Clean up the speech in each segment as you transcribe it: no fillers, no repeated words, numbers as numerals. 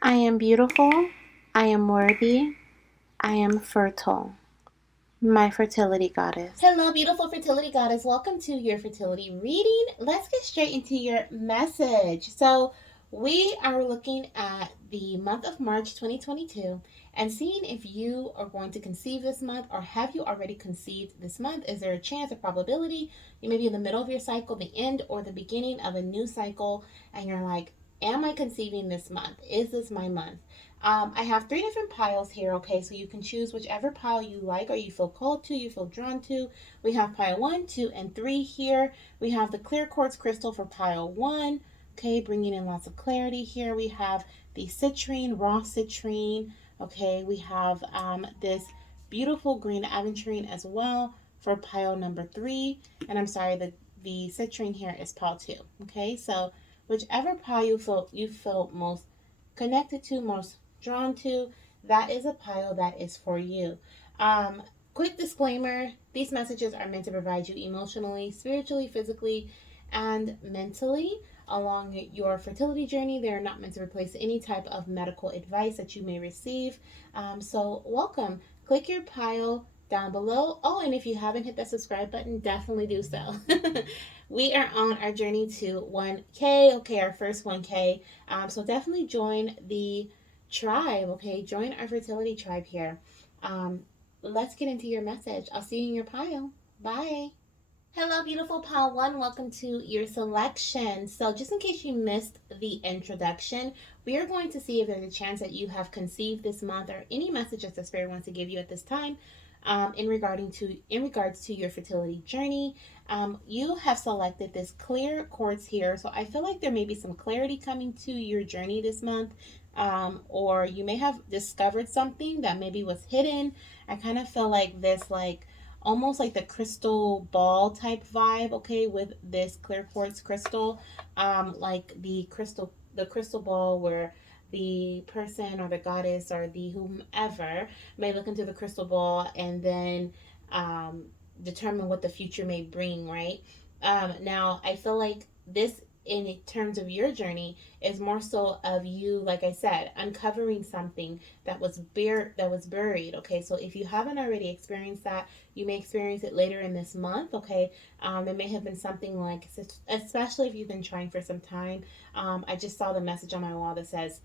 I am beautiful. I am worthy. I am fertile. My fertility goddess. Hello, beautiful fertility goddess. Welcome to your fertility reading. Let's get straight into your message. So, we are looking at the month of March 2022 and seeing if you are going to conceive this month or have you already conceived this month. Is there a chance or probability you may be in the middle of your cycle, the end, or the beginning of a new cycle, and you're like, am I conceiving this month? Is this my month? I have three different piles here, okay, so you can choose whichever pile you like or you feel called to, you feel drawn to. We have pile 1, 2, and 3 here. We have the clear quartz crystal for pile 1, okay, bringing in lots of clarity here. We have the citrine, raw citrine, okay. We have this beautiful green aventurine as well for pile number 3. And I'm sorry, the citrine here is pile 2, okay. So whichever pile you feel most connected to, most drawn to, that is a pile that is for you. Quick disclaimer, these messages are meant to provide you emotionally, spiritually, physically, and mentally along your fertility journey. They're not meant to replace any type of medical advice that you may receive. So, welcome. Click your pile down below. Oh, and if you haven't hit that subscribe button, definitely do so. We are on our journey to 1K. Okay, our first 1K. So definitely join the tribe. Okay, join our fertility tribe here. Um, let's get into your message. I'll see you in your pile. Bye. Hello, beautiful pile one. Welcome to your selection. So, just in case you missed the introduction, we are going to see if there's a chance that you have conceived this month or any messages the spirit wants to give you at this time. In regards to your fertility journey, you have selected this clear quartz here. So I feel like there may be some clarity coming to your journey this month, or you may have discovered something that maybe was hidden. I kind of feel like this, like almost like the crystal ball type vibe, okay, with this clear quartz crystal, like the crystal ball where the person or the goddess or the whomever may look into the crystal ball and then um, determine what the future may bring, right? Now, I feel like this, in terms of your journey, is more so of you, like I said, uncovering something that was buried. Okay, so if you haven't already experienced that, you may experience it later in this month. Okay, it may have been something like, especially if you've been trying for some time. I just saw the message on my wall that says,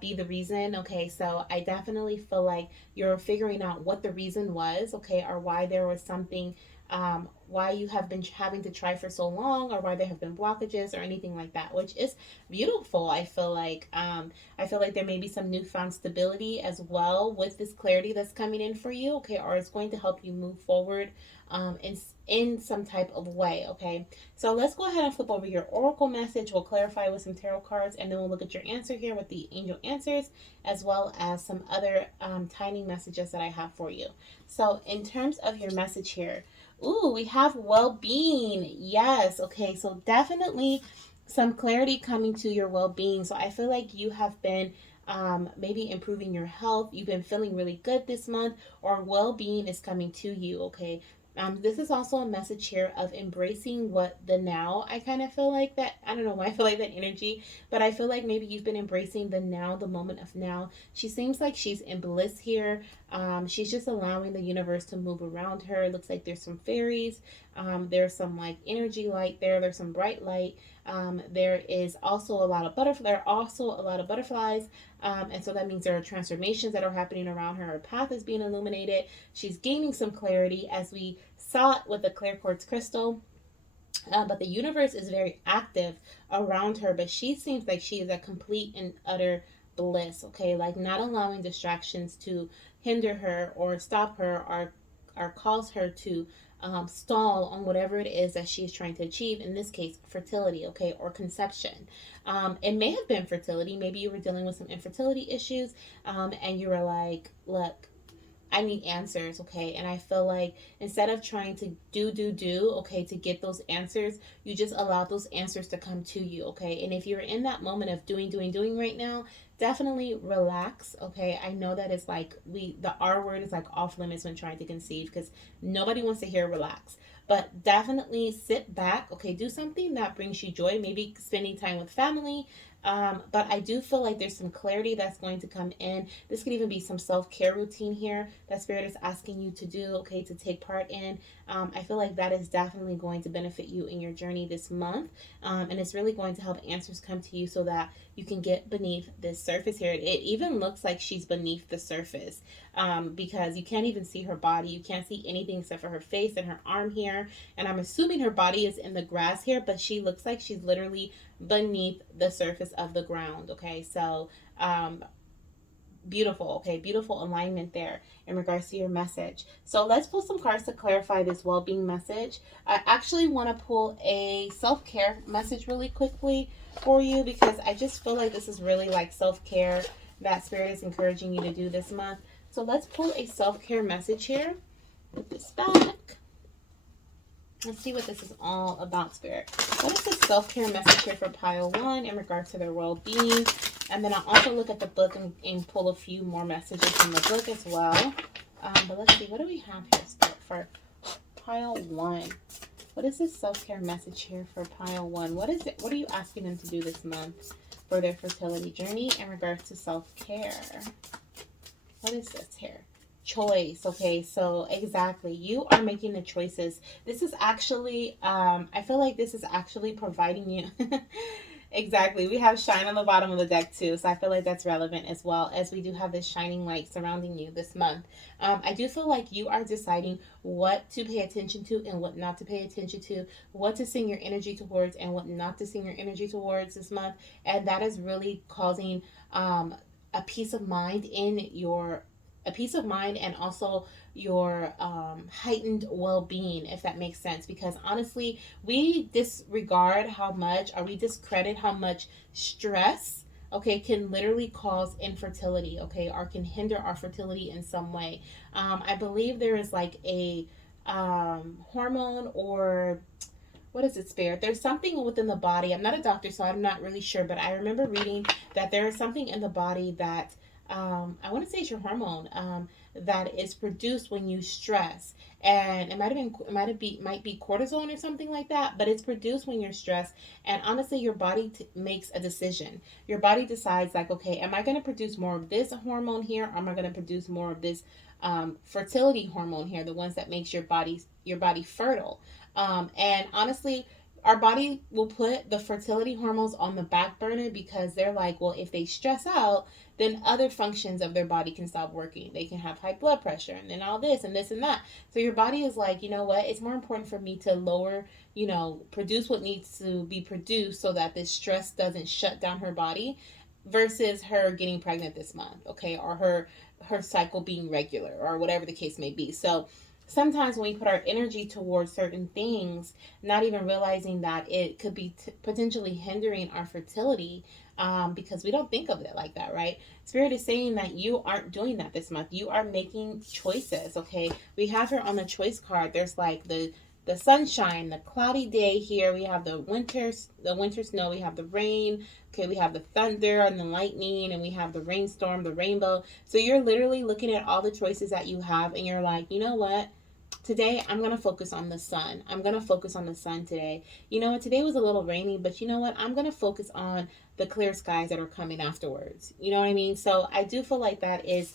"Be the reason." Okay, so I definitely feel like you're figuring out what the reason was. Okay, or why there was something. Why you have been having to try for so long, or why there have been blockages, or anything like that, which is beautiful. I feel like there may be some newfound stability as well with this clarity that's coming in for you, okay, or it's going to help you move forward in some type of way, okay. So let's go ahead and flip over your oracle message. We'll clarify with some tarot cards, and then we'll look at your answer here with the angel answers, as well as some other tiny messages that I have for you. So in terms of your message here, ooh, we have well-being. Yes, okay, so definitely some clarity coming to your well-being. So I feel like you have been maybe improving your health. You've been feeling really good this month, or well-being is coming to you, okay. This is also a message here of embracing what the now. I kind of feel like that. I don't know why I feel like that energy, but I feel like maybe you've been embracing the now, the moment of now. She seems like she's in bliss here. She's just allowing the universe to move around her. It looks like there's some fairies. There's some like energy light there. There's some bright light. There is also a lot of There are also a lot of butterflies, and so that means there are transformations that are happening around her. Her path is being illuminated. She's gaining some clarity, as we saw it with the clear quartz crystal. But the universe is very active around her, but she seems like she is a complete and utter bliss, okay, like not allowing distractions to hinder her or stop her, or cause her to stall on whatever it is that she's trying to achieve. In this case, fertility, okay, or conception. It may have been fertility. Maybe you were dealing with some infertility issues, and you were like, look, I need answers, okay? And I feel like instead of trying to okay, to get those answers, you just allow those answers to come to you, okay? And if you're in that moment of doing right now, definitely relax, okay? I know that it's like the R word is like off limits when trying to conceive, because nobody wants to hear relax. But definitely sit back, okay? Do something that brings you joy, maybe spending time with family, But I do feel like there's some clarity that's going to come in. This could even be some self-care routine here that Spirit is asking you to do, okay, to take part in. I feel like that is definitely going to benefit you in your journey this month. And it's really going to help answers come to you so that you can get beneath this surface here. It even looks like she's beneath the surface, because you can't even see her body. You can't see anything except for her face and her arm here. And I'm assuming her body is in the grass here, but she looks like she's literally beneath the surface of the ground. Okay, so beautiful. Okay, beautiful alignment there in regards to your message. So let's pull some cards to clarify this well-being message. I actually want to pull a self-care message really quickly for you, because I just feel like this is really like self-care that Spirit is encouraging you to do this month. So let's pull a self-care message here. Put this back. Let's see what this is all about, Spirit. What is the self-care message here for pile 1 in regards to their well-being? And then I'll also look at the book and pull a few more messages from the book as well. But let's see, what do we have here, Spirit, for pile 1? What is this self-care message here for pile 1? What is it? What are you asking them to do this month for their fertility journey in regards to self-care? What is this here? Choice. Okay, so exactly, you are making the choices. This is actually I feel like this is actually providing you exactly, we have shine on the bottom of the deck too, so I feel like that's relevant as well, as we do have this shining light surrounding you this month. I do feel like you are deciding what to pay attention to and what not to pay attention to, what to sing your energy towards and what not to sing your energy towards this month, and that is really causing a peace of mind in your a peace of mind, and also your heightened well-being, if that makes sense. Because honestly, we disregard how much, or we discredit how much stress, okay, can literally cause infertility, okay, or can hinder our fertility in some way. I believe there is like a hormone, or what is it, Spirit? There's something within the body. I'm not a doctor, so I'm not really sure, but I remember reading that there is something in the body that I want to say it's your hormone, that is produced when you stress, and might be cortisone or something like that. But it's produced when you're stressed, and honestly, your body makes a decision. Your body decides, like, okay, am I going to produce more of this hormone here, or am I going to produce more of this fertility hormone here, the ones that makes your body fertile. And honestly, our body will put the fertility hormones on the back burner, because they're like, well, if they stress out, then other functions of their body can stop working. They can have high blood pressure, and then all this and this and that. So your body is like, you know what? It's more important for me to lower, produce what needs to be produced so that this stress doesn't shut down her body, versus her getting pregnant this month, okay, or her cycle being regular, or whatever the case may be. So sometimes when we put our energy towards certain things, not even realizing that it could be potentially hindering our fertility, because we don't think of it like that, right? Spirit is saying that you aren't doing that this month. You are making choices, okay? We have here on the choice card, there's like the sunshine, the cloudy day here. We have the winter snow. We have the rain. Okay, we have the thunder and the lightning, and we have the rainstorm, the rainbow. So you're literally looking at all the choices that you have, and you're like, you know what? Today, I'm going to focus on the sun. I'm going to focus on the sun today. You know what? Today was a little rainy, but you know what? I'm going to focus on the clear skies that are coming afterwards. You know what I mean? So I do feel like that is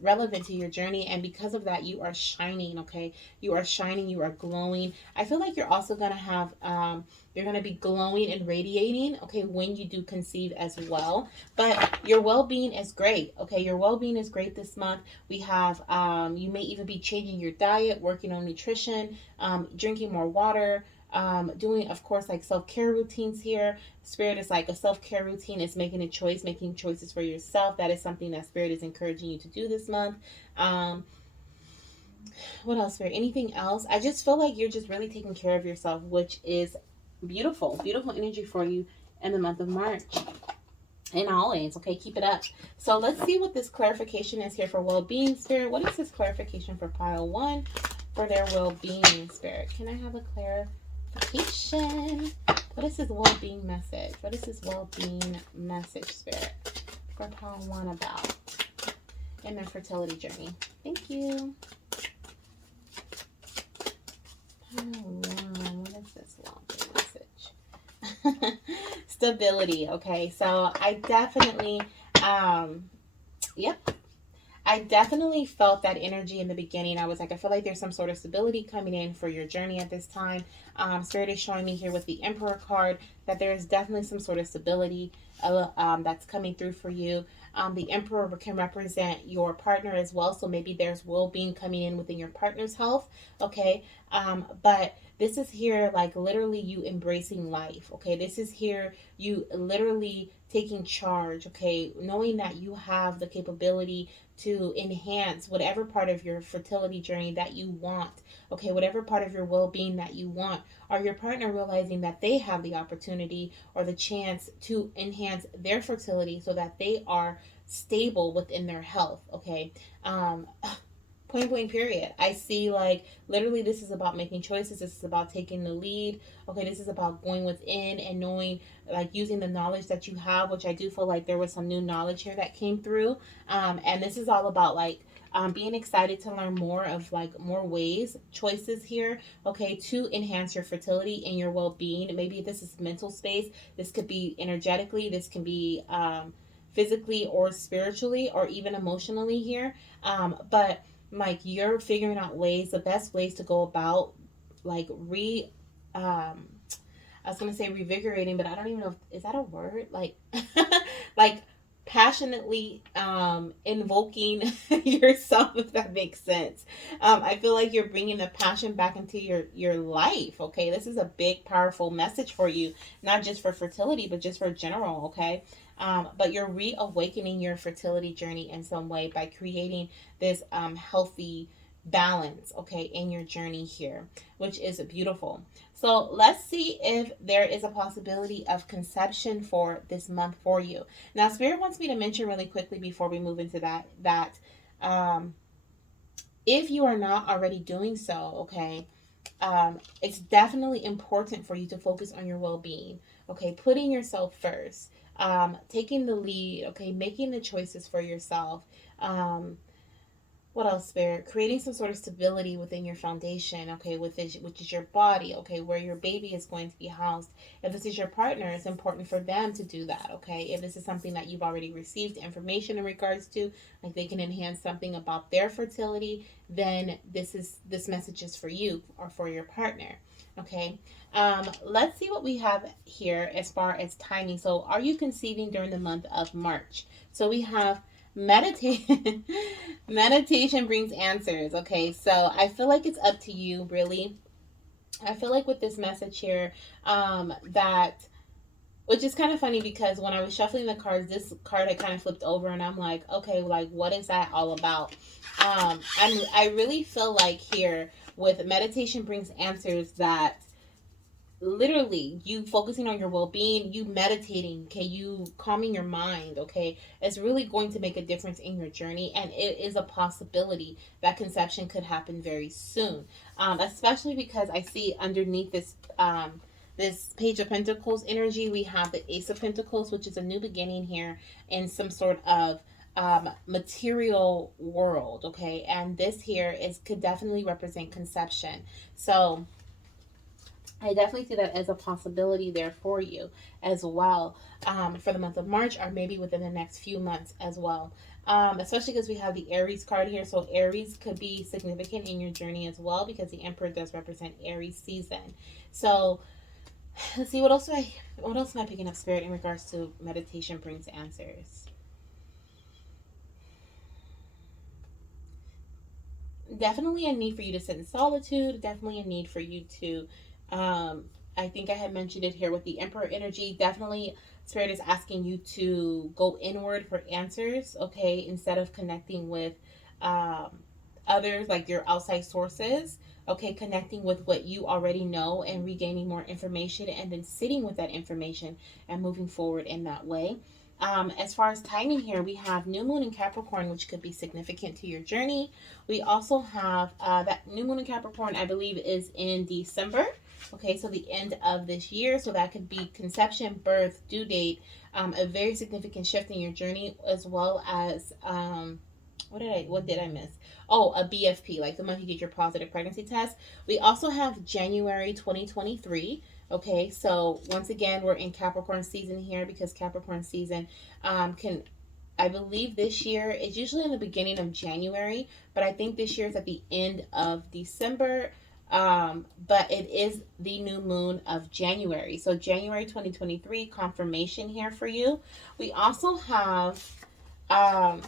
relevant to your journey. And because of that, you are shining, okay? You are shining. You are glowing. I feel like you're also going to have, you're going to be glowing and radiating, okay, when you do conceive as well. But your well-being is great, okay? Your well-being is great this month. We have, you may even be changing your diet, working on nutrition, drinking more water, doing, of course, like self-care routines here. Spirit is like a self-care routine. It's making a choice, making choices for yourself. That is something that Spirit is encouraging you to do this month. What else, Spirit? Anything else? I just feel like you're just really taking care of yourself, which is beautiful. Beautiful energy for you in the month of March. And always, okay, keep it up. So let's see what this clarification is here for well-being, Spirit. What is this clarification for pile 1 for their well-being, Spirit? Can I have a clarification? What is this well-being message? What is this well-being message, Spirit, for pile 1 about in their fertility journey? Thank you. Pile 1, what is this well-being message? stability. Okay, so I definitely, um, yep, I definitely felt that energy in the beginning. I was like, I feel like there's some sort of stability coming in for your journey at this time. Spirit is showing me here with the Emperor card that there is definitely some sort of stability that's coming through for you. The Emperor can represent your partner as well. So maybe there's well being coming in within your partner's health. Okay. But this is here like literally you embracing life. Okay. This is here you literally taking charge. Okay. Knowing that you have the capability to enhance whatever part of your fertility journey that you want. Okay, whatever part of your well being that you want, or your partner realizing that they have the opportunity or the chance to enhance their fertility so that they are stable within their health. Okay, um, point blank period. I see like literally this is about making choices. This is about taking the lead. Okay, this is about going within and knowing, like using the knowledge that you have, which I do feel like there was some new knowledge here that came through. And this is all about like being excited to learn more of like more ways, choices here, okay, to enhance your fertility and your well-being. Maybe this is mental space. This could be energetically. This can be physically or spiritually or even emotionally here. But like you're figuring out ways, the best ways to go about like um I was gonna say revigorating, but I don't even know if is that a word? Like like passionately invoking yourself, if that makes sense. I feel like you're bringing the passion back into your life. Okay, this is a big powerful message for you, not just for fertility but just for general. Okay, but you're reawakening your fertility journey in some way by creating this healthy balance, okay, in your journey here, which is beautiful. So let's see if there is a possibility of conception for this month for you. Now, Spirit wants me to mention really quickly before we move into that um, if you are not already doing so, okay, it's definitely important for you to focus on your well-being. Okay, putting yourself first, taking the lead. Okay, making the choices for yourself. What else, Spirit? Creating some sort of stability within your foundation, okay, which is your body, okay, where your baby is going to be housed. If this is your partner, it's important for them to do that, okay. If this is something that you've already received information in regards to, like they can enhance something about their fertility, then this message is for you or for your partner, okay. Let's see what we have here as far as timing. So, are you conceiving during the month of March? So we have meditation. Meditation brings answers. Okay, so I feel like it's up to you, really. I feel like with this message here, that which is kind of funny because when I was shuffling the cards, this card had kind of flipped over, and I'm like, okay, like what is that all about? I really feel like here with meditation brings answers that literally you focusing on your well-being, you meditating, okay, you calming your mind, okay, it's really going to make a difference in your journey, and it is a possibility that conception could happen very soon, especially because I see underneath this page of pentacles energy we have the ace of pentacles, which is a new beginning here in some sort of material world, okay, and this here is could definitely represent conception. So I definitely see that as a possibility there for you as well, for the month of March or maybe within the next few months as well. Especially because we have the Aries card here. So Aries could be significant in your journey as well because the Emperor does represent Aries season. So let's see what else am I picking up, Spirit, in regards to meditation brings answers. Definitely a need for you to sit in solitude. Definitely a need for you to I think I had mentioned it here with the Emperor energy. Definitely Spirit is asking you to go inward for answers, okay, instead of connecting with um, others, like your outside sources, okay, connecting with what you already know and regaining more information and then sitting with that information and moving forward in that way. As far as timing here, we have new moon in Capricorn, which could be significant to your journey. We also have that new moon in Capricorn, I believe, is in December. Okay, so the end of this year. So that could be conception, birth, due date, a very significant shift in your journey, as well as what did I miss? Oh, a BFP, like the month you get your positive pregnancy test. We also have January 2023. Okay, so once again, we're in Capricorn season here because Capricorn season can, I believe this year, it's usually in the beginning of January, but I think this year is at the end of December. But it is the new moon of January. So January 2023 confirmation here for you. We also have um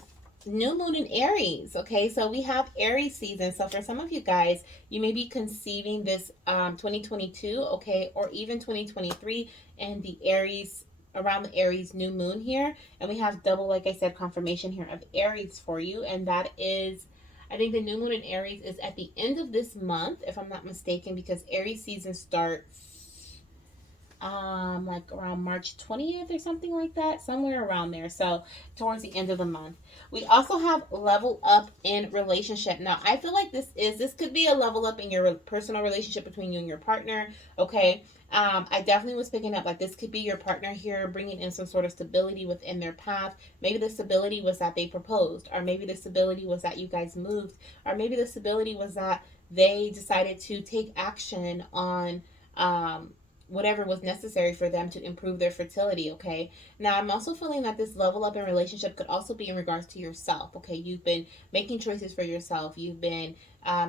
new moon in Aries. Okay, so we have Aries season. So for some of you guys, you may be conceiving this 2022, okay, or even 2023, and the Aries, around the Aries new moon here. And we have double, like I said, confirmation here of Aries for you. And that is, I think the new moon in Aries is at the end of this month, if I'm not mistaken, because Aries season starts like around March 20th or something like that, somewhere around there. So towards the end of the month. We also have level up in relationship. Now I feel like this could be a level up in your personal relationship between you and your partner. Okay. I definitely was picking up like this could be your partner here bringing in some sort of stability within their path. Maybe the stability was that they proposed, or maybe the stability was that you guys moved, or maybe the stability was that they decided to take action on whatever was necessary for them to improve their fertility. Okay, now I'm also feeling that this level up in relationship could also be in regards to yourself. Okay, you've been making choices for yourself, you've been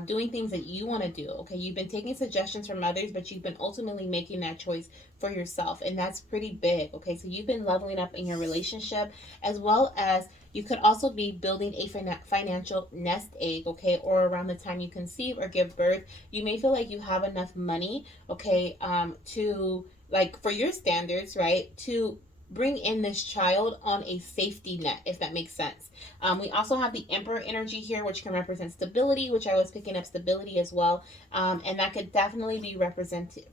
doing things that you want to do. Okay, you've been taking suggestions from others, but you've been ultimately making that choice for yourself, and that's pretty big. Okay, so you've been leveling up in your relationship, as well as you could also be building a financial nest egg. Okay, or around the time you conceive or give birth, you may feel like you have enough money, okay, to, like, for your standards, right, to bring in this child on a safety net, if that makes sense. We also have the Emperor energy here, which can represent stability, which I was picking up stability as well. And that could definitely be represented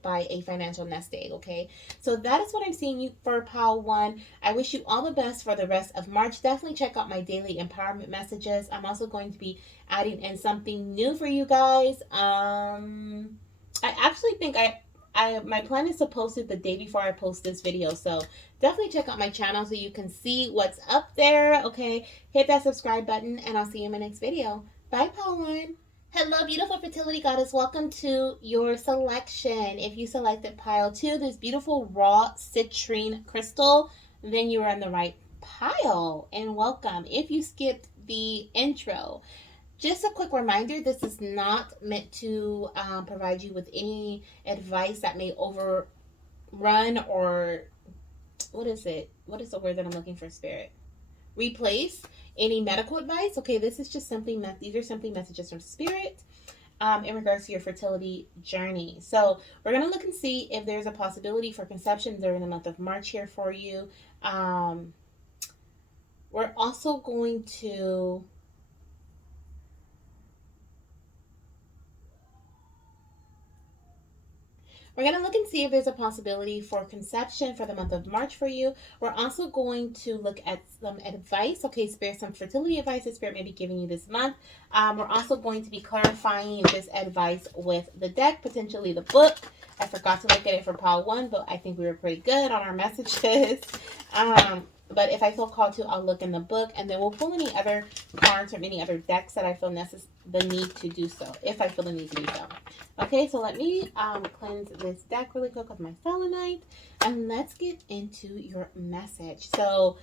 by a financial nest egg. Okay, so that is what I'm seeing you for pile one. I wish you all the best for the rest of March. Definitely check out my daily empowerment messages. I'm also going to be adding in something new for you guys. I actually think I my plan is to post it the day before I post this video. So definitely check out my channel so you can see what's up there. Okay, hit that subscribe button, and I'll see you in my next video. Bye, Pauline. Hello, beautiful fertility goddess. Welcome to your selection. If you selected pile two, this beautiful raw citrine crystal, then you are in the right pile. And welcome. If you skipped the intro, just a quick reminder, this is not meant to provide you with any advice that may overrun, or what is it? What is the word that I'm looking for, Spirit? Replace any medical advice. Okay, this is just simply, these are simply messages from Spirit in regards to your fertility journey. So we're going to look and see if there's a possibility for conception during the month of March here for you. We're also going to We're going to look and see if there's a possibility for conception for the month of March for you. We're also going to look at some advice. Okay, Spirit, some fertility advice that Spirit may be giving you this month. We're also going to be clarifying this advice with the deck, potentially the book. I forgot to look at it for pile one, but I think we were pretty good on our messages. But if I feel called to, I'll look in the book, and then we'll pull any other cards from any other decks that I feel the need to do so, if I feel the need to do so. Okay, so let me cleanse this deck really quick with my selenite, and let's get into your message. So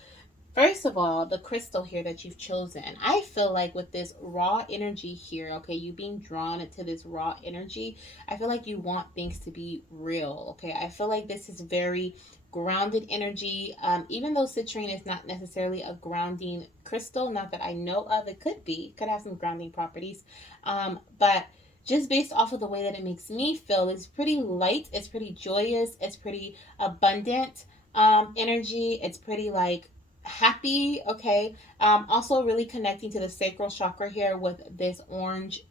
first of all, the crystal here that you've chosen, I feel like with this raw energy here, okay, you being drawn into this raw energy, I feel like you want things to be real. Okay, I feel like this is very grounded energy. Even though citrine is not necessarily a grounding crystal, not that I know of, it could have some grounding properties, but just based off of the way that it makes me feel, it's pretty light, it's pretty joyous, it's pretty abundant energy, it's pretty like happy. Okay, also really connecting to the sacral chakra here with this orange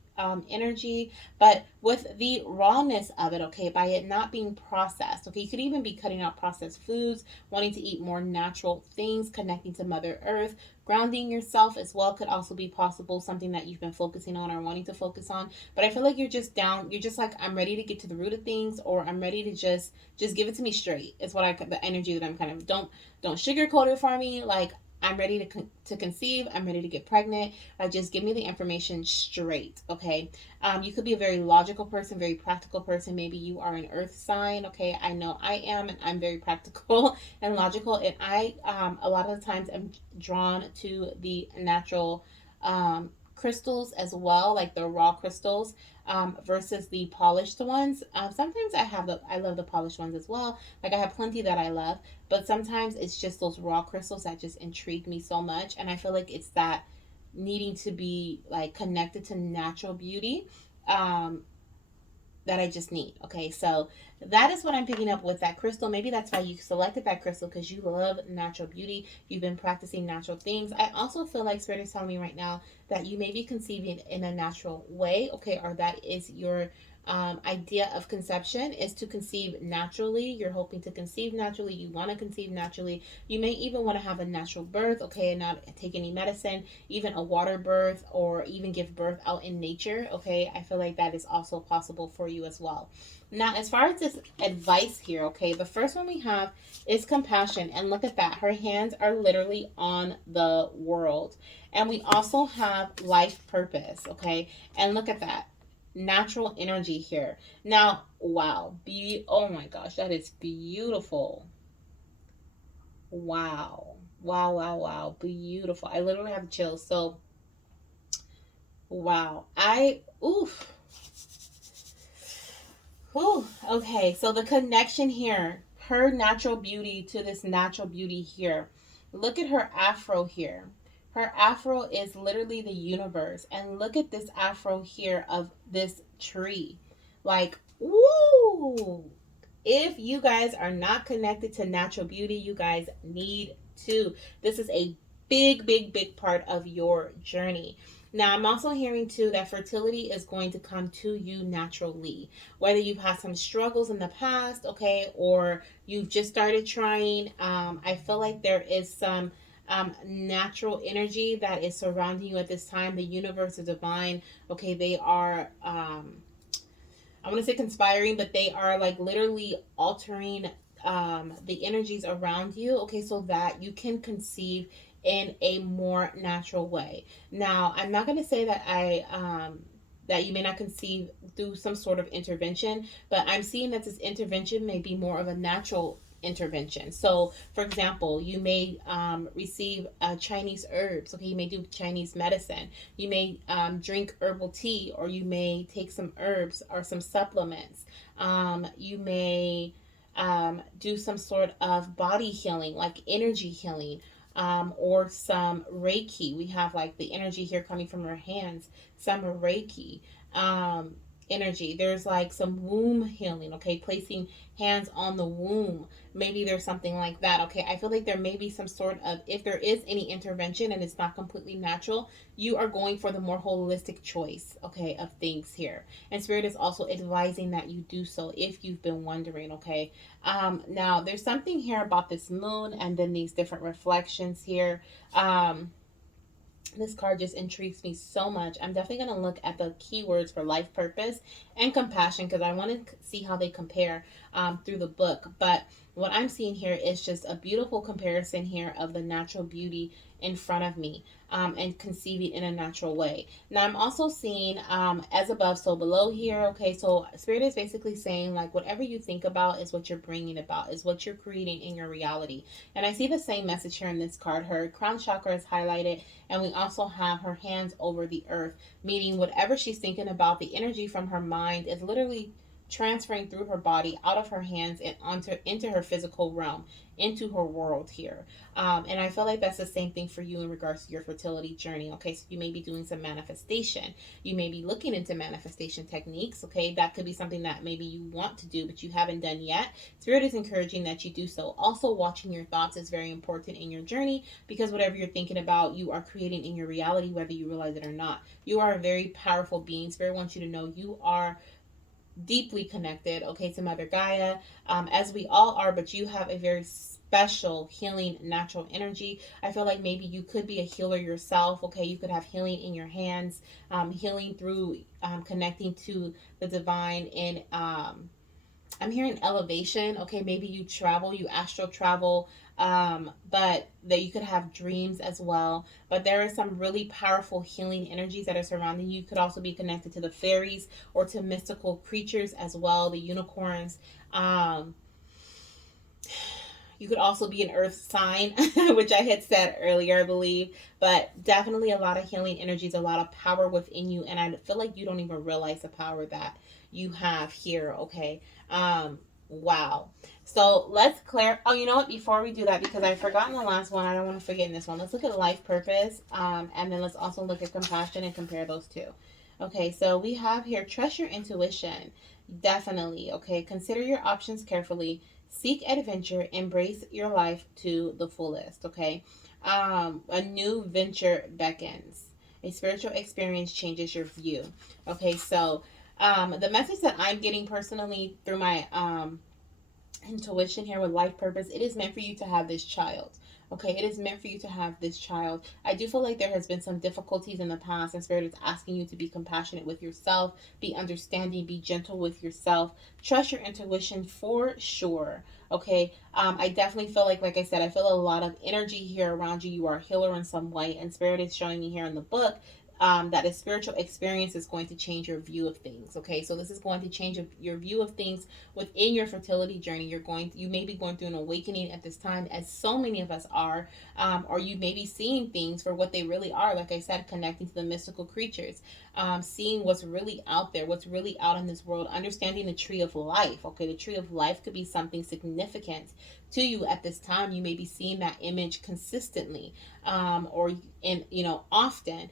energy, but with the rawness of it, okay, by it not being processed. Okay, you could even be cutting out processed foods, wanting to eat more natural things, connecting to Mother Earth, grounding yourself as well could also be possible, something that you've been focusing on or wanting to focus on. But I feel like you're just down, you're just like, I'm ready to get to the root of things, or I'm ready to just give it to me straight. It's what the energy that I'm kind of, don't sugarcoat it for me. Like, I'm ready to conceive. I'm ready to get pregnant. Just give me the information straight, okay? You could be a very logical person, very practical person. Maybe you are an earth sign, okay? I know I am, and I'm very practical and logical. And I, a lot of the times, am drawn to the natural crystals as well, like the raw crystals, versus the polished ones. Sometimes I love the polished ones as well. Like I have plenty that I love, but sometimes it's just those raw crystals that just intrigue me so much, and I feel like it's that needing to be like connected to natural beauty. Um, that I just need. Okay, so that is what I'm picking up with that crystal. Maybe that's why you selected that crystal, because you love natural beauty. You've been practicing natural things. I also feel like Spirit is telling me right now that you may be conceiving in a natural way. Okay, or that is your idea of conception, is to conceive naturally. You're hoping to conceive naturally. You want to conceive naturally. You may even want to have a natural birth, okay, and not take any medicine, even a water birth, or even give birth out in nature, okay. I feel like that is also possible for you as well. Now, as far as this advice here, okay, the first one we have is compassion. And look at that. Her hands are literally on the world. And we also have life purpose, okay? And look at that. Natural energy here. Now, wow. Oh my gosh, that is beautiful. Wow. Wow, wow, wow. Beautiful. I literally have chills. So, wow. Oof. Whew. Okay, so the connection here, her natural beauty to this natural beauty here. Look at her afro here. Her afro is literally the universe. And look at this afro here of this tree. Like, woo! If you guys are not connected to natural beauty, you guys need to. This is a big, big, big part of your journey. Now, I'm also hearing too that fertility is going to come to you naturally. Whether you've had some struggles in the past, okay, or you've just started trying, I feel like there is some natural energy that is surrounding you at this time. The universe, the divine, okay, they are. I want to say conspiring, but they are like literally altering the energies around you, okay, so that you can conceive in a more natural way. Now, I'm not going to say that that you may not conceive through some sort of intervention, but I'm seeing that this intervention may be more of a natural intervention. So, for example, you may receive Chinese herbs. Okay, you may do Chinese medicine. You may drink herbal tea, or you may take some herbs or some supplements. You may do some sort of body healing, like energy healing. Or some Reiki. We have like the energy here coming from her hands, some Reiki energy. There's like some womb healing, okay, placing hands on the womb. Maybe there's something like that, okay. I feel like there may be some sort of, if there is any intervention and it's not completely natural, you are going for the more holistic choice, okay, of things here. And Spirit is also advising that you do so if you've been wondering, okay. Now, there's something here about this moon and then these different reflections here. This card just intrigues me so much. I'm definitely going to look at the keywords for life purpose and compassion, because I want to see how they compare through the book. But what I'm seeing here is just a beautiful comparison here of the natural beauty in front of me, and conceiving in a natural way. Now, I'm also seeing as above, so below here. Okay, so Spirit is basically saying, like, whatever you think about is what you're bringing about, is what you're creating in your reality. And I see the same message here in this card. Her crown chakra is highlighted, and we also have her hands over the earth, meaning whatever she's thinking about, the energy from her mind is literally transferring through her body, out of her hands, and onto into her physical realm, into her world here. And I feel like that's the same thing for you in regards to your fertility journey. Okay, so you may be doing some manifestation. You may be looking into manifestation techniques. Okay, that could be something that maybe you want to do but you haven't done yet. Spirit is encouraging that you do so. Also, watching your thoughts is very important in your journey, because whatever you're thinking about, you are creating in your reality, whether you realize it or not. You are a very powerful being. Spirit wants you to know you are deeply connected, okay, to Mother Gaia, as we all are, but you have a very special healing natural energy. I feel like maybe you could be a healer yourself, okay? You could have healing in your hands, healing through connecting to the divine in I'm hearing elevation. Okay, maybe you travel, you astral travel, but that you could have dreams as well. But there are some really powerful healing energies that are surrounding you. You could also be connected to the fairies or to mystical creatures as well, the unicorns. Um, you could also be an earth sign, which I had said earlier, I believe. But definitely a lot of healing energies, a lot of power within you. And I feel like you don't even realize the power that you have here, okay? Wow. So let's clear. Oh, you know what? Before we do that, because I've forgotten the last one, I don't want to forget in this one. Let's look at life purpose. And then let's also look at compassion and compare those two. Okay, so we have here trust your intuition. Definitely. Okay, consider your options carefully. Seek adventure, embrace your life to the fullest. Okay, a new venture beckons. A spiritual experience changes your view. Okay, so the message that I'm getting personally through my intuition here with life purpose, it is meant for you to have this child. Okay, it is meant for you to have this child. I do feel like there has been some difficulties in the past, and Spirit is asking you to be compassionate with yourself, be understanding, be gentle with yourself. Trust your intuition for sure. Okay, I definitely feel like I said, I feel a lot of energy here around you. You are a healer in some way, and Spirit is showing me here in the book that a spiritual experience is going to change your view of things. Okay, so this is going to change your view of things within your fertility journey. You may be going through an awakening at this time, as so many of us are, or you may be seeing things for what they really are. Like I said, connecting to the mystical creatures, seeing what's really out there, what's really out in this world, understanding the tree of life. Okay, the tree of life could be something significant to you at this time. You may be seeing that image consistently, or in often.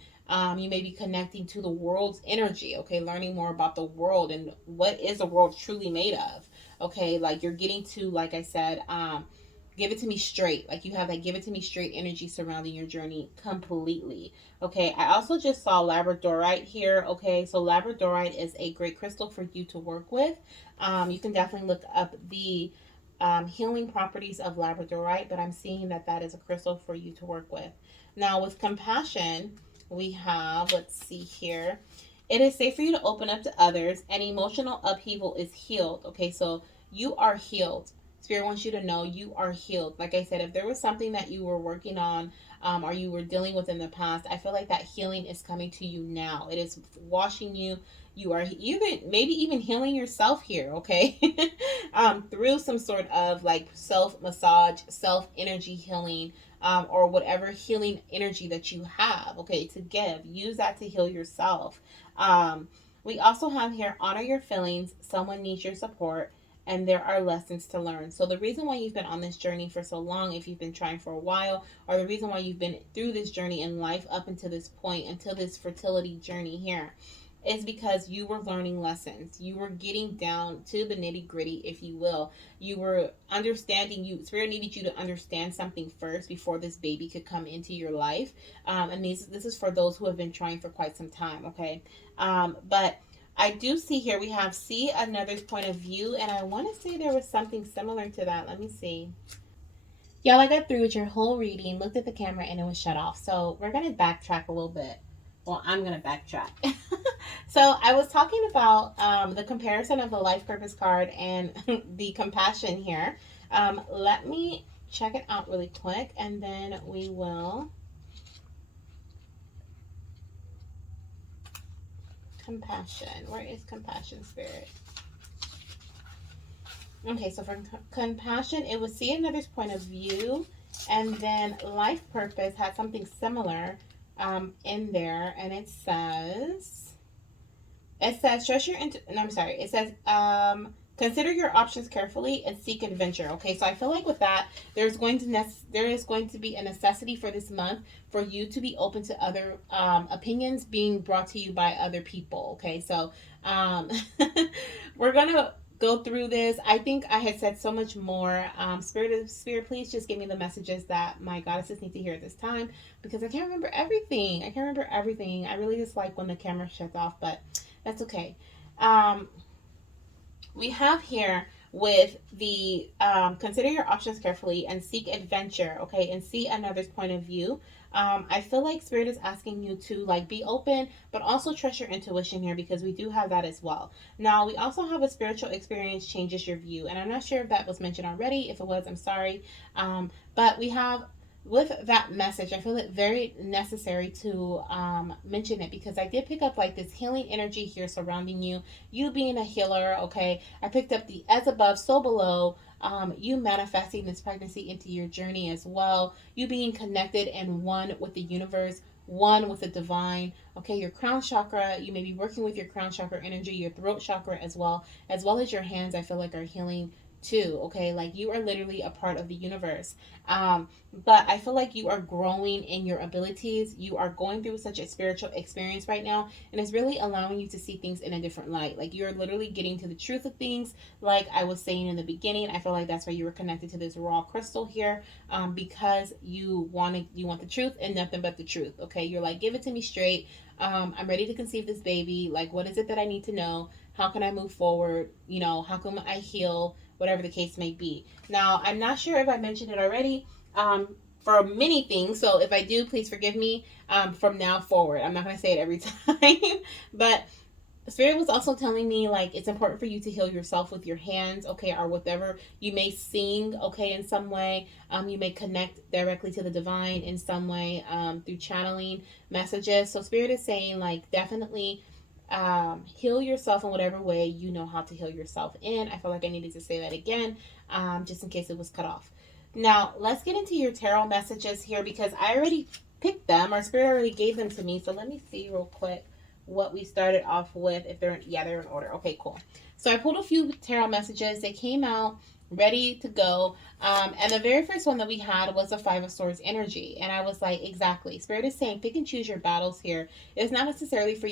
You may be connecting to the world's energy, okay, learning more about the world and what is the world truly made of. Okay, like you're getting to, like I said, give it to me straight. Like you have that give it to me straight energy surrounding your journey completely. Okay, I also just saw labradorite here. Okay, so labradorite is a great crystal for you to work with. You can definitely look up the healing properties of labradorite, but I'm seeing that that is a crystal for you to work with. Now, with compassion, we have, let's see here, it is safe for you to open up to others, and emotional upheaval is healed. Okay, so you are healed. Spirit wants you to know you are healed. Like I said, if there was something that you were working on, or you were dealing with in the past, I feel like that healing is coming to you now. It is washing you. You are even maybe even healing yourself here, okay? Through some sort of like self massage, self energy healing, or whatever healing energy that you have, okay, to give. Use that to heal yourself. We also have here honor your feelings. Someone needs your support, and there are lessons to learn. So, the reason why you've been on this journey for so long, if you've been trying for a while, or the reason why you've been through this journey in life up until this point, until this fertility journey here, is because you were learning lessons. You were getting down to the nitty gritty, if you will. You were understanding. Spirit needed you to understand something first before this baby could come into your life. And this is for those who have been trying for quite some time. Okay, but I do see here we have see another's point of view, and I want to say there was something similar to that. Let me see. Y'all, I got through with your whole reading, looked at the camera, and it was shut off. So we're going to backtrack a little bit. Well, I'm going to backtrack. So I was talking about the comparison of the life purpose card and the compassion here. Let me check it out really quick, and then we will. Compassion. Where is compassion, Spirit? Okay, so for compassion, it was see another's point of view, and then life purpose had something similar in there, and it says trust your no, I'm sorry. It says consider your options carefully and seek adventure. Okay, so I feel like with that, there is going to be a necessity for this month for you to be open to other opinions being brought to you by other people. Okay, so we're gonna go through this. I think I had said so much more. Spirit, please just give me the messages that my goddesses need to hear at this time, because I can't remember everything. I really just like when the camera shuts off, but that's okay. We have here with the consider your options carefully and seek adventure, okay, and see another's point of view. I feel like Spirit is asking you to like be open, but also trust your intuition here because we do have that as well. Now, we also have a spiritual experience changes your view, and I'm not sure if that was mentioned already. If it was, I'm sorry. But we have with that message, I feel it very necessary to mention it because I did pick up like this healing energy here surrounding you. You being a healer, okay. I picked up the as above, so below. You manifesting this pregnancy into your journey as well. You being connected and one with the universe, one with the divine. Okay, your crown chakra. You may be working with your crown chakra energy, your throat chakra as well as your hands. I feel like are healing too. Okay, like you are literally a part of the universe. But I feel like you are growing in your abilities. You are going through such a spiritual experience right now, and it's really allowing you to see things in a different light. Like you're literally getting to the truth of things. Like I was saying in the beginning, I feel like that's why you were connected to this raw crystal here, because you want the truth and nothing but the truth. Okay, you're like, give it to me straight. I'm ready to conceive this baby. Like, what is it that I need to know? How can I move forward? You know, how can I heal? Whatever the case may be. Now, I'm not sure if I mentioned it already, for many things. So if I do, please forgive me from now forward. I'm not going to say it every time. But Spirit was also telling me like it's important for you to heal yourself with your hands, okay, or whatever you may sing, okay, in some way. You may connect directly to the divine in some way through channeling messages. So Spirit is saying like definitely heal yourself in whatever way you know how to heal yourself in. I feel like I needed to say that again, just in case it was cut off. Now, let's get into your tarot messages here because I already picked them. Our Spirit already gave them to me. So let me see real quick what we started off with. If they're, yeah, they're in order. Okay, cool. So I pulled a few tarot messages. They came out ready to go. And the very first one that we had was a Five of Swords energy. And I was like, exactly. Spirit is saying pick and choose your battles here. It's not necessary for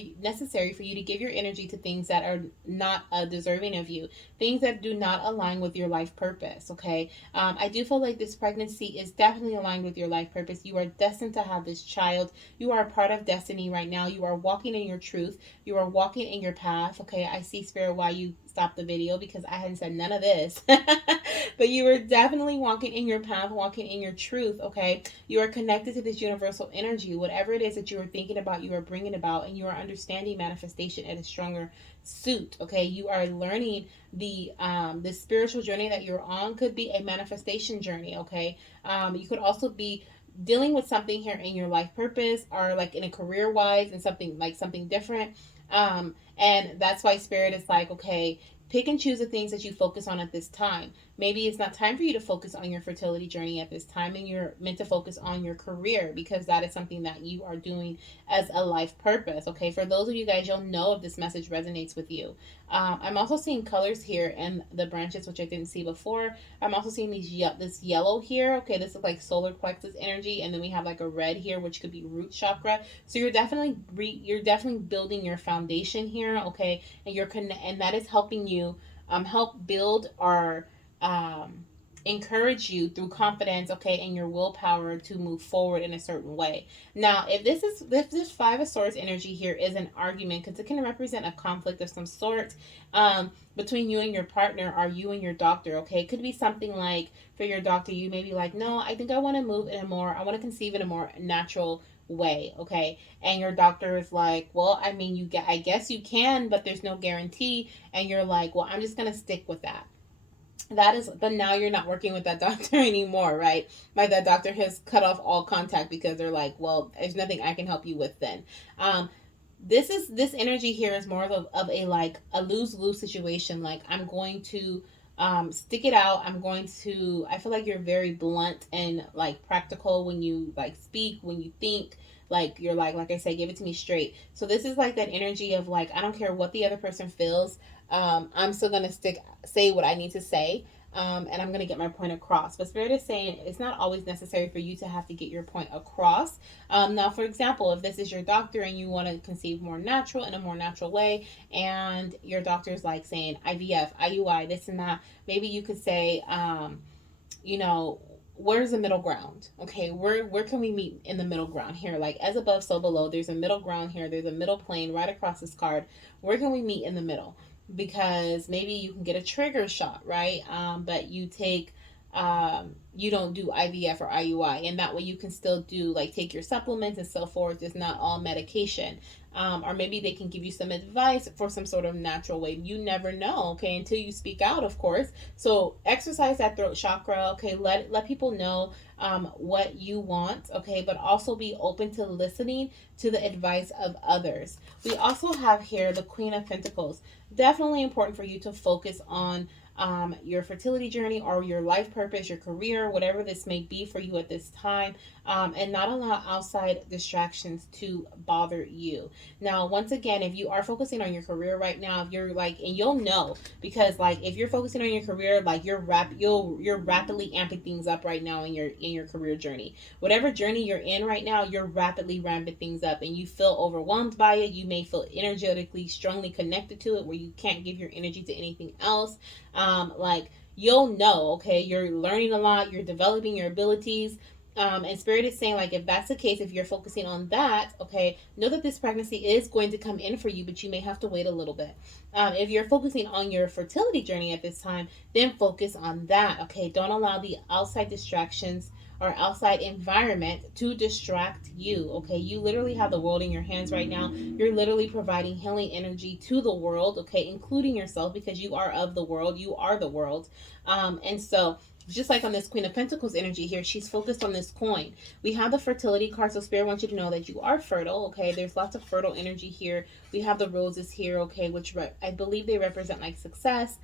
you to give your energy to things that are not deserving of you, things that do not align with your life purpose, okay? I do feel like this pregnancy is definitely aligned with your life purpose. You are destined to have this child. You are a part of destiny right now. You are walking in your truth. You are walking in your path, okay? I see, Spirit, why you stopped the video because I hadn't said none of this. But you are definitely walking in your path, walking in your truth, okay? You are connected to this universal energy. Whatever it is that you are thinking about, you are bringing about, and you are understanding manifestation at a stronger suit, okay? You are learning the spiritual journey that you're on could be a manifestation journey, okay? You could also be dealing with something here in your life purpose or like in a career wise and something different. And that's why Spirit is like, okay, pick and choose the things that you focus on at this time. Maybe it's not time for you to focus on your fertility journey at this time and you're meant to focus on your career because that is something that you are doing as a life purpose. Okay, for those of you guys, you'll know if this message resonates with you. I'm also seeing colors here in the branches, which I didn't see before. I'm also seeing this yellow here. Okay, this is like solar plexus energy, and then we have like a red here, which could be root chakra. So you're definitely building your foundation here. Okay, and that is helping you help build or encourage you through confidence, okay, and your willpower to move forward in a certain way. Now, if this Five of Swords energy here is an argument, because it can represent a conflict of some sort between you and your partner or you and your doctor, okay, it could be something like for your doctor, you may be like, no, I think I want to I want to conceive in a more natural way, okay, and your doctor is like, well, I mean, I guess you can, but there's no guarantee, and you're like, well, I'm just gonna stick with that. But now you're not working with that doctor anymore, right? Like that doctor has cut off all contact because they're like, well, there's nothing I can help you with then. This energy here is more of a like a lose-lose situation. Like I'm going to stick it out. I feel like you're very blunt and like practical when you like speak, when you think, like you're like I say, give it to me straight. So this is like that energy of like, I don't care what the other person feels. I'm still gonna say what I need to say, and I'm gonna get my point across. But Spirit is saying it's not always necessary for you to have to get your point across. Now, for example, if this is your doctor and you want to conceive more natural in a more natural way, and your doctor's like saying IVF, IUI, this and that, maybe you could say, you know, where's the middle ground? Okay, where can we meet in the middle ground here? Like as above, so below. There's a middle ground here. There's a middle plane right across this card. Where can we meet in the middle? because maybe you can get a trigger shot, right? But you don't do IVF or IUI, and that way you can still do like take your supplements and so forth. It's not all medication. Or maybe they can give you some advice for some sort of natural way. You never know, okay, until you speak out, of course. So exercise that throat chakra, okay. Let people know what you want, okay, but also be open to listening to the advice of others. We also have here the Queen of Pentacles. Definitely important for you to focus on your fertility journey or your life purpose, your career, whatever this may be for you at this time, and not allow outside distractions to bother you. Now, once again, if you are focusing on your career right now, if you're like, and you'll know because like if you're focusing on your career, like you're rapidly amping things up right now in your career journey. Whatever journey you're in right now, you're rapidly ramping things up, and you feel overwhelmed by it. You may feel energetically strongly connected to it, where you can't give your energy to anything else. Like you'll know, okay, you're learning a lot, you're developing your abilities. And spirit is saying like if that's the case, if you're focusing on that, okay, know that this pregnancy is going to come in for you, but you may have to wait a little bit. If you're focusing on your fertility journey at this time, then focus on that, okay. Don't allow the outside distractions or outside environment to distract you, okay. You literally have the world in your hands right now. You're literally providing healing energy to the world, okay, including yourself, because you are of the world. You are the world. And so just like on this Queen of Pentacles energy here, she's focused on this coin. We have the fertility card, so Spirit wants you to know that you are fertile, okay. There's lots of fertile energy here. We have the roses here, okay, which I believe they represent like success.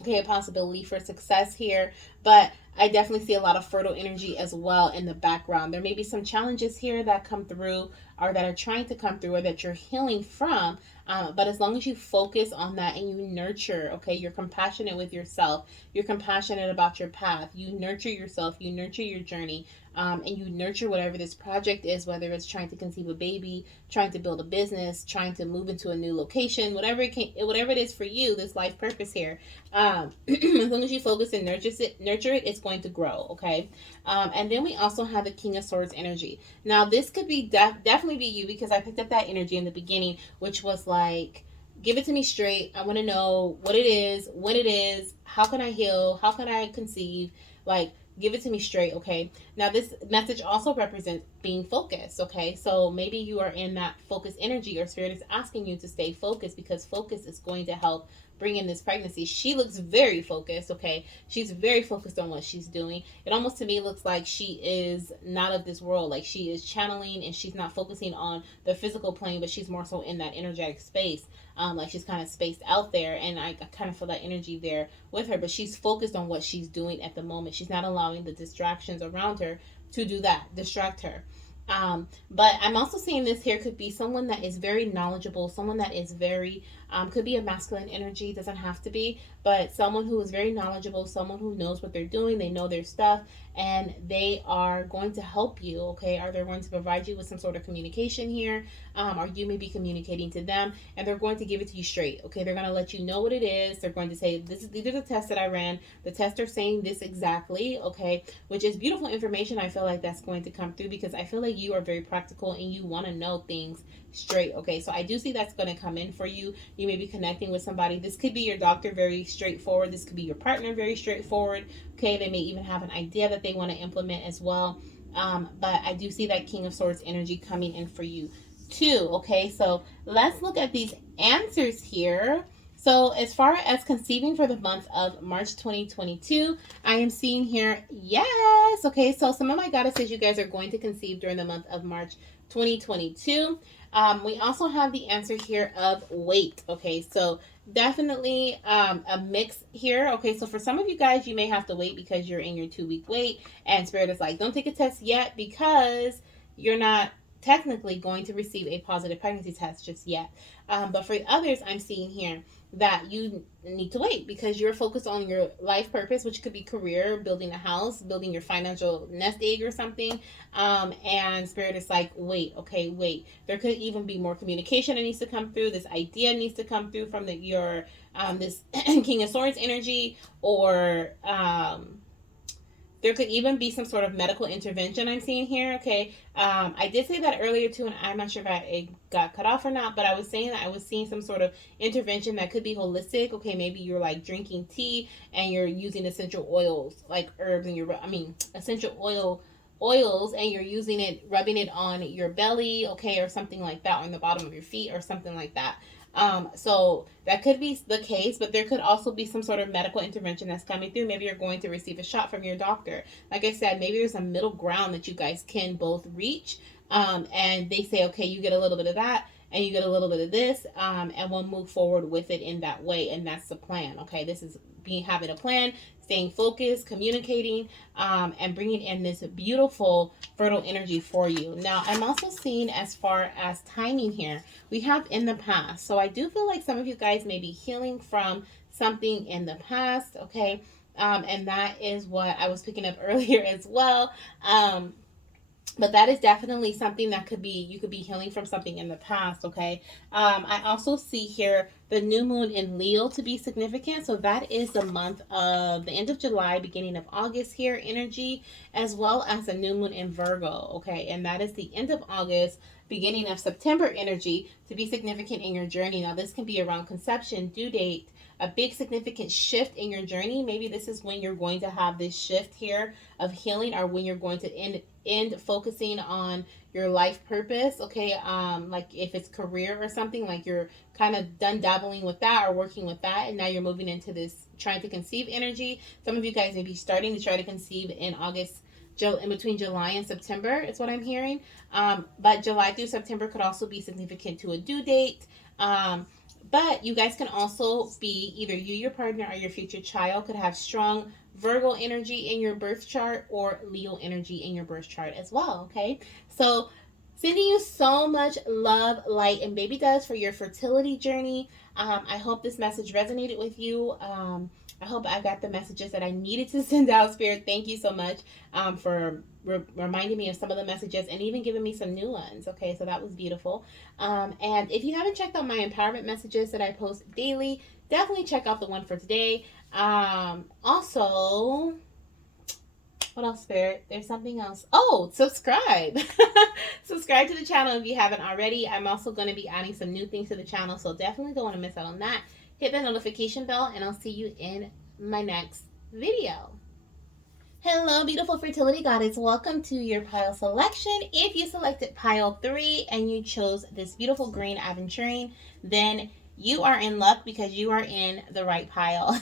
Okay, a possibility for success here, but I definitely see a lot of fertile energy as well in the background. There may be some challenges here that come through or that are trying to come through or that you're healing from. But as long as you focus on that and you nurture, okay, you're compassionate with yourself, you're compassionate about your path, you nurture yourself, you nurture your journey, and you nurture whatever this project is, whether it's trying to conceive a baby, trying to build a business, trying to move into a new location, whatever it is for you, this life purpose here. As long as you focus and nurture it, it's going to grow, okay. And then we also have the King of Swords energy. Now this could be definitely be you, because I picked up that energy in the beginning, which was like, give it to me straight. I want to know what it is, when it is, how can I heal, how can I conceive, like give it to me straight, okay. Now this message also represents being focused, okay. So maybe you are in that focus energy, or spirit is asking you to stay focused, because focus is going to help bring in this pregnancy. She looks very focused, okay. She's very focused on what she's doing. It almost to me looks like she is not of this world, like she is channeling and she's not focusing on the physical plane, but she's more so in that energetic space. Like she's kind of spaced out there, and I kind of feel that energy there with her, but she's focused on what she's doing at the moment. She's not allowing the distractions around her to do that, distract her. But I'm also seeing this here could be someone that is very knowledgeable, someone that is very, could be a masculine energy, doesn't have to be, but someone who is very knowledgeable, someone who knows what they're doing, they know their stuff, and they are going to help you, okay? Are they going to provide you with some sort of communication here? Or you may be communicating to them, and they're going to give it to you straight, okay? They're going to let you know what it is. They're going to say, these are the tests that I ran. The tests are saying this exactly, okay? Which is beautiful information. I feel like that's going to come through, because I feel like you are very practical and you want to know things straight, okay? So I do see that's going to come in for you. You may be connecting with somebody. This could be your doctor, very straightforward. This could be your partner, very straightforward, okay? They may even have an idea that they want to implement as well. But I do see that King of Swords energy coming in for you too, okay? So let's look at these answers here. So as far as conceiving for the month of March 2022, I am seeing here, yes. Okay, so some of my goddesses, you guys are going to conceive during the month of March 2022. We also have the answer here of weight. Okay, so definitely a mix here. Okay, so for some of you guys, you may have to wait because you're in your 2-week wait, and Spirit is like, don't take a test yet because you're not technically going to receive a positive pregnancy test just yet. But for others, I'm seeing here that you need to wait because you're focused on your life purpose, which could be career, building a house, building your financial nest egg or something. And Spirit is like, wait, okay, wait. There could even be more communication that needs to come through. This idea needs to come through from this King of Swords energy, or there could even be some sort of medical intervention I'm seeing here. Okay. I did say that earlier too, and I'm not sure if it got cut off or not, but I was saying that I was seeing some sort of intervention that could be holistic. Okay, maybe you're like drinking tea and you're using essential oils like herbs and essential oils, and you're using it, rubbing it on your belly, okay, or something like that, on the bottom of your feet or something like that. So that could be the case, but there could also be some sort of medical intervention that's coming through. Maybe you're going to receive a shot from your doctor. Like I said, maybe there's a middle ground that you guys can both reach. And they say, okay, you get a little bit of that and you get a little bit of this, and we'll move forward with it in that way. And that's the plan. Okay, this is having a plan, staying focused, communicating, and bringing in this beautiful fertile energy for you. Now, I'm also seeing, as far as timing here, we have in the past. So I do feel like some of you guys may be healing from something in the past, okay? And that is what I was picking up earlier as well. But that is definitely something that you could be healing from something in the past, okay? I also see here the new moon in Leo to be significant. So that is the month of the end of July, beginning of August here energy, as well as the new moon in Virgo, okay? And that is the end of August, beginning of September energy to be significant in your journey. Now, this can be around conception, due date, a big significant shift in your journey. Maybe this is when you're going to have this shift here of healing, or when you're going to end focusing on your life purpose, okay? Like if it's career or something, like you're kind of done dabbling with that or working with that, and now you're moving into this trying to conceive energy. Some of you guys may be starting to try to conceive in August, in between July and September is what I'm hearing. But July through September could also be significant to a due date. But you guys can also be, either you, your partner, or your future child could have strong Virgo energy in your birth chart, or Leo energy in your birth chart as well, okay? So sending you so much love, light, and baby dust for your fertility journey. I hope this message resonated with you. I hope I got the messages that I needed to send out, Spirit. Thank you so much for reminding me of some of the messages, and even giving me some new ones. Okay, so that was beautiful. And if you haven't checked out my empowerment messages that I post daily, definitely check out the one for today. Also, what else, Spirit? There's something else. Oh, subscribe. Subscribe to the channel if you haven't already. I'm also going to be adding some new things to the channel, so definitely don't want to miss out on that. Hit the notification bell, and I'll see you in my next video. Hello, beautiful fertility goddess. Welcome to your pile selection. If you selected pile 3 and you chose this beautiful green aventurine, then you are in luck, because you are in the right pile.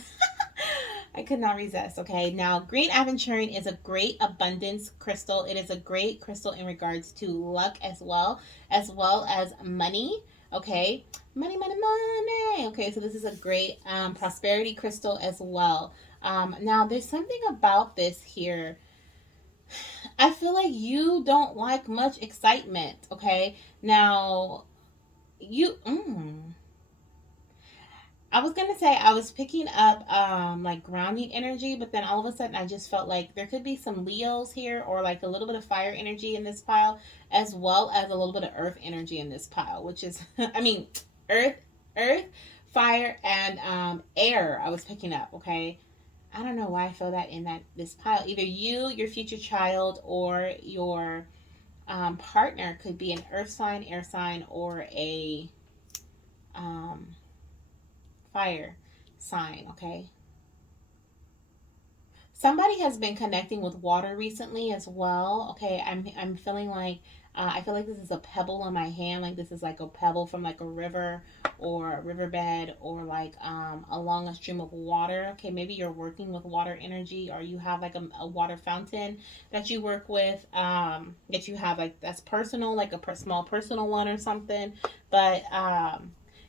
I could not resist. Okay, now green aventurine is a great abundance crystal. It is a great crystal in regards to luck as well as money. Okay, money. Okay, so this is a great prosperity crystal as well. Now there's something about this here. I feel like you don't like much excitement. Okay, now you. I was gonna say I was picking up like grounding energy, but then all of a sudden I just felt like there could be some Leos here, or like a little bit of fire energy in this pile, as well as a little bit of earth energy in this pile, which is I mean earth, fire, and air I was picking up, okay? I don't know why I feel that in this pile. Either you, your future child, or your partner could be an earth sign, air sign, or a fire sign, okay? Somebody has been connecting with water recently as well, okay? I'm feeling like I feel like this is a pebble in my hand, like this is like a pebble from like a river or a riverbed, or like along a stream of water. Okay, maybe you're working with water energy, or you have like a water fountain that you work with, that you have like that's personal, like a small personal one or something. But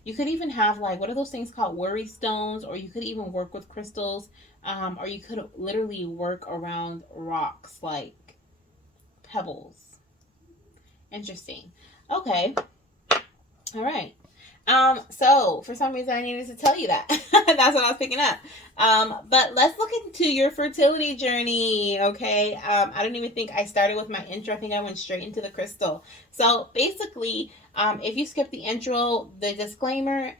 you could even have like, what are those things called? Worry stones, or you could even work with crystals, or you could literally work around rocks like pebbles. Interesting. Okay. All right. So for some reason I needed to tell you that. That's what I was picking up. But let's look into your fertility journey, okay? I don't even think I started with my intro. I think I went straight into the crystal. So basically, if you skip the intro, the disclaimer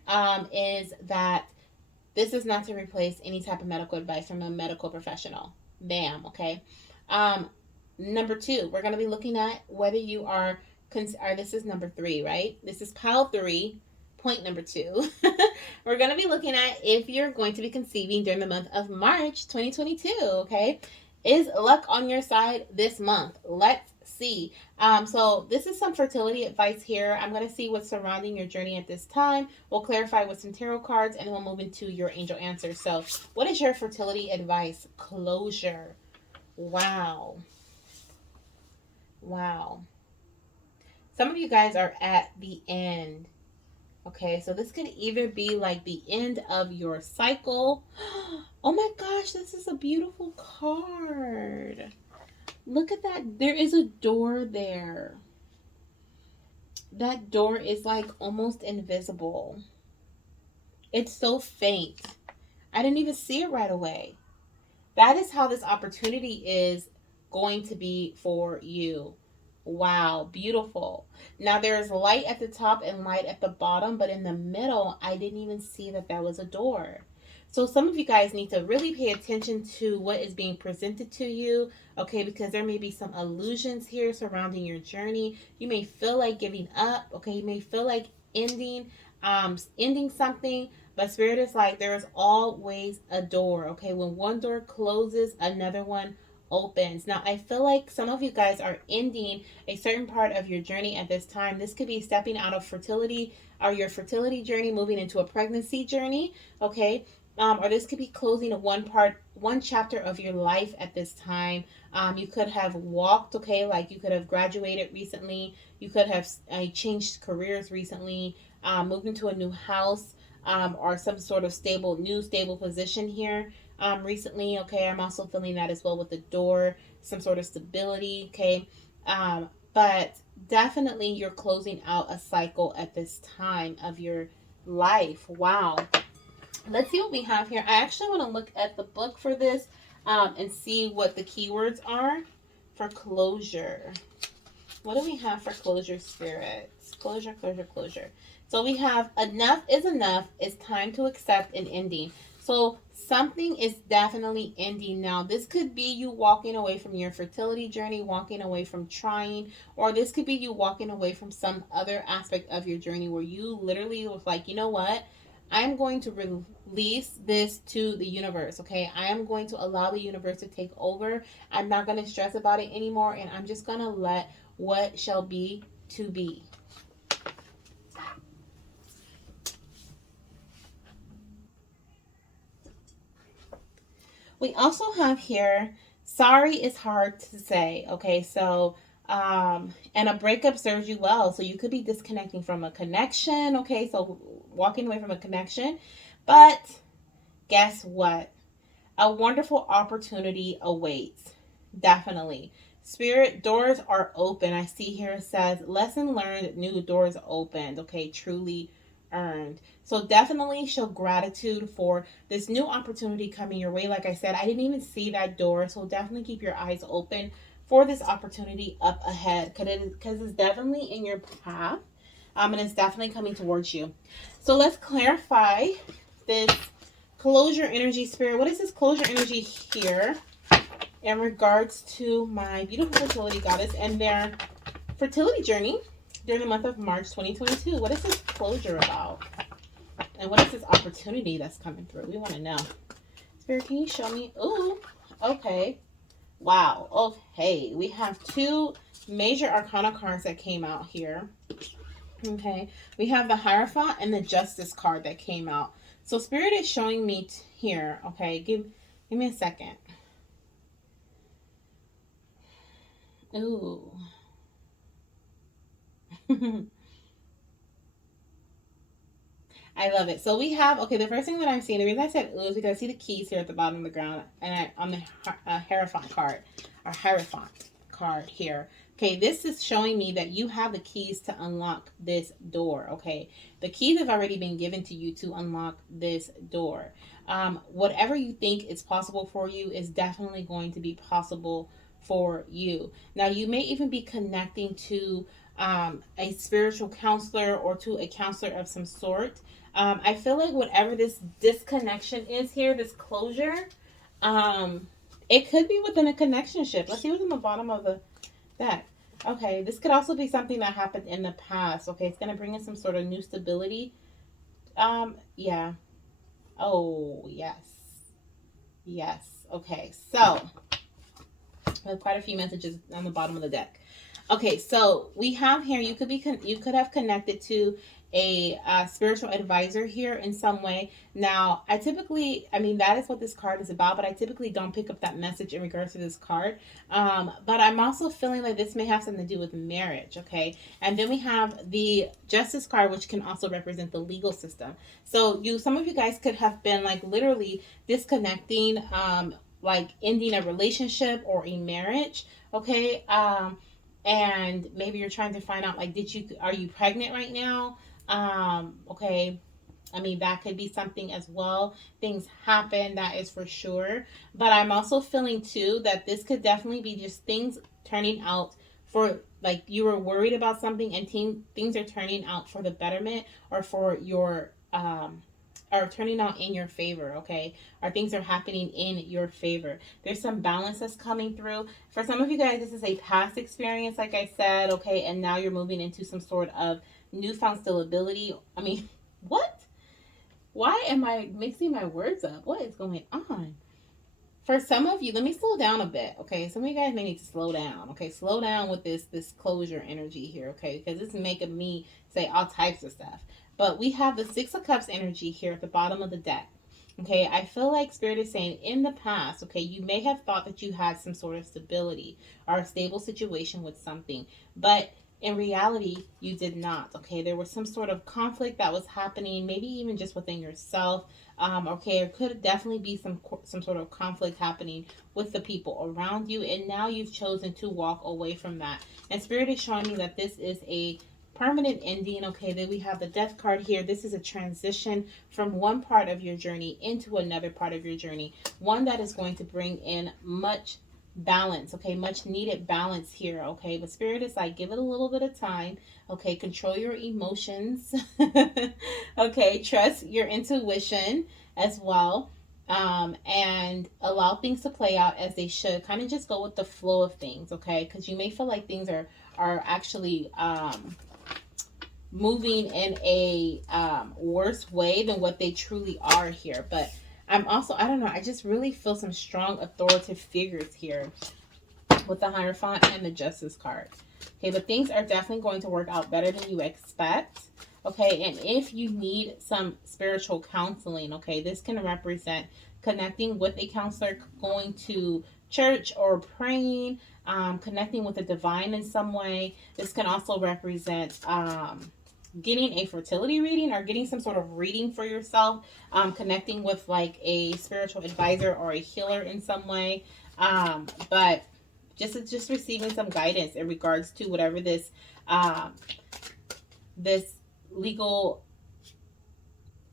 is that this is not to replace any type of medical advice from a medical professional. Bam. Okay. Number two, we're going to be looking at whether you are, or this is number three, right? This is pile three, point number two. We're going to be looking at if you're going to be conceiving during the month of March 2022. Okay. Is luck on your side this month? Let's see. So this is some fertility advice here. I'm going to see what's surrounding your journey at this time. We'll clarify with some tarot cards and then we'll move into your angel answers. So what is your fertility advice? Closure. Wow. Wow. Some of you guys are at the end. Okay, so this could either be like the end of your cycle. Oh my gosh, this is a beautiful card. Look at that. There is a door there. That door is like almost invisible. It's so faint. I didn't even see it right away. That is how this opportunity is going to be for you. Wow, beautiful. Now there's light at the top and light at the bottom, but in the middle, I didn't even see that that was a door. So some of you guys need to really pay attention to what is being presented to you, okay, because there may be some illusions here surrounding your journey. You may feel like giving up, okay, you may feel like ending something, but Spirit is like there is always a door, okay? When one door closes, another one opens. Now, I feel like some of you guys are ending a certain part of your journey at this time. This could be stepping out of fertility or your fertility journey, moving into a pregnancy journey, okay? Or this could be closing one chapter of your life at this time. You could have walked, okay, like you could have graduated recently. You could have changed careers recently, moved into a new house, or some sort of stable position here recently. Okay, I'm also feeling that as well with the door, some sort of stability. Okay, but definitely you're closing out a cycle at this time of your life. Wow. Let's see what we have here. I actually want to look at the book for this and see what the keywords are for closure. What do we have for closure, spirits? Closure, closure, closure. So we have enough is enough. It's time to accept an ending. So something is definitely ending now. This could be you walking away from your fertility journey, walking away from trying, or this could be you walking away from some other aspect of your journey where you literally was like, you know what? I'm going to release this to the universe, okay? I am going to allow the universe to take over. I'm not going to stress about it anymore, and I'm just going to let what shall be to be. We also have here, sorry is hard to say, okay? So, and a breakup serves you well. So you could be disconnecting from a connection, okay? So walking away from a connection. But guess what? A wonderful opportunity awaits. Definitely. Spirit doors are open. I see here it says, lesson learned, new doors opened. Okay, truly earned. So definitely show gratitude for this new opportunity coming your way. Like I said, I didn't even see that door. So definitely keep your eyes open for this opportunity up ahead because it's definitely in your path. And it's definitely coming towards you. So let's clarify this closure energy, spirit. What is this closure energy here in regards to my beautiful fertility goddess and their fertility journey during the month of March 2022? What is this closure about? And what is this opportunity that's coming through? We want to know. Spirit, can you show me? Ooh, okay. Wow. Okay. We have two major arcana cards that came out here. Okay. We have the Hierophant and the Justice card that came out. So Spirit is showing me here. Okay. Give me a second. Ooh. I love it. So we have, okay, the first thing that I'm seeing, the reason I said ooh is because I see the keys here at the bottom of the ground and on the Hierophant card, or Hierophant card here. Okay, this is showing me that you have the keys to unlock this door, okay? The keys have already been given to you to unlock this door. Whatever you think is possible for you is definitely going to be possible for you. Now, you may even be connecting to a spiritual counselor or to a counselor of some sort. I feel like whatever this disconnection is here, this closure, It could be within a connection ship. Let's see what's on the bottom of the deck. Okay, this could also be something that happened in the past. Okay, it's gonna bring in some sort of new stability. Yeah. Oh, yes. Yes. Okay, so we have quite a few messages on the bottom of the deck. Okay, so we have here you could have connected to a spiritual advisor here in some way. Now, I mean that is what this card is about, but I typically don't pick up that message in regards to this card. But I'm also feeling like this may have something to do with marriage. Okay, and then we have the Justice card, which can also represent the legal system. So some of you guys could have been like literally disconnecting. Like ending a relationship or a marriage, okay, and maybe you're trying to find out like are you pregnant right now, okay, I mean that could be something as well. Things happen, that is for sure, but I'm also feeling too that this could definitely be just things turning out for like you were worried about something and things are turning out for the betterment or for your are turning out in your favor, okay? Or things are happening in your favor. There's some balance that's coming through. For some of you guys, this is a past experience, like I said, okay? And now you're moving into some sort of newfound stability. I mean, what? Why am I mixing my words up? What is going on? For some of you, let me slow down a bit, okay? Some of you guys may need to slow down, okay? Slow down with this closure energy here, okay? Because this is making me say all types of stuff. But we have the Six of Cups energy here at the bottom of the deck. Okay, I feel like Spirit is saying in the past, okay, you may have thought that you had some sort of stability or a stable situation with something, but in reality, you did not. Okay, there was some sort of conflict that was happening, maybe even just within yourself. Okay, there could definitely be some sort of conflict happening with the people around you, and now you've chosen to walk away from that. And Spirit is showing me that this is a permanent ending. Okay, then we have the Death card here. This is a transition from one part of your journey into another part of your journey, one that is going to bring in much balance, okay, much needed balance here, okay, but Spirit is like give it a little bit of time, okay, control your emotions. Okay, trust your intuition as well, and allow things to play out as they should. Kind of just go with the flow of things, okay, because you may feel like things are actually moving in a worse way than what they truly are here. But I'm also, I don't know, I just really feel some strong authoritative figures here with the Hierophant and the Justice card. Okay, but things are definitely going to work out better than you expect. Okay, and if you need some spiritual counseling, okay, this can represent connecting with a counselor, going to church or praying, connecting with the divine in some way. This can also represent getting a fertility reading or getting some sort of reading for yourself, connecting with like a spiritual advisor or a healer in some way. But just receiving some guidance in regards to whatever um, this legal.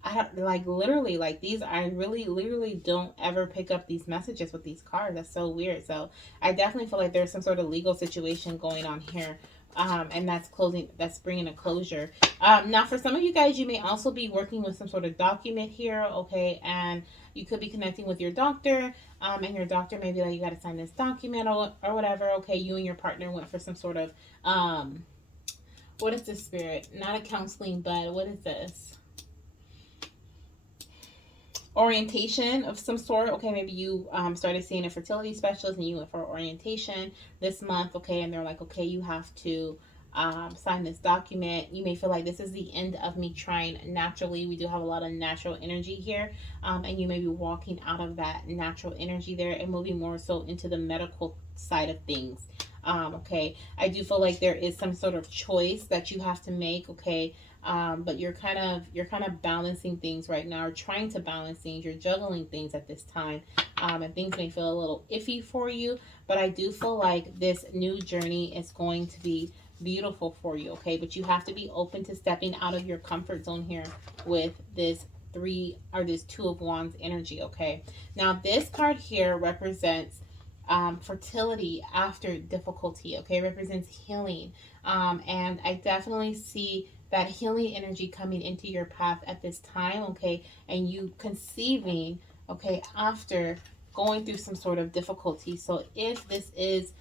I don't like literally like these. I really literally don't ever pick up these messages with these cards. That's so weird. So I definitely feel like there's some sort of legal situation going on here. And that's bringing a closure. Now, for some of you guys, you may also be working with some sort of document here, okay? And you could be connecting with your doctor, and your doctor may be like, you got to sign this document or whatever, okay? You and your partner went for some sort of, what is this, Spirit? Not a counseling, but what is this? Orientation of some sort. Okay, maybe you started seeing a fertility specialist and you went for orientation this month, okay, and they're like, okay, you have to sign this document. You may feel like this is the end of me trying naturally. We do have a lot of natural energy here, and you may be walking out of that natural energy there and moving more so into the medical side of things. Okay, I do feel like there is some sort of choice that you have to make, okay, but you're kind of balancing things right now, or trying to balance things. You're juggling things at this time, and things may feel a little iffy for you. But I do feel like this new journey is going to be beautiful for you. Okay, but you have to be open to stepping out of your comfort zone here with this this Two of Wands energy. Okay, now this card here represents fertility after difficulty. Okay, it represents healing, and I definitely see that healing energy coming into your path at this time, okay, and you conceiving, okay, after going through some sort of difficulty. So if this is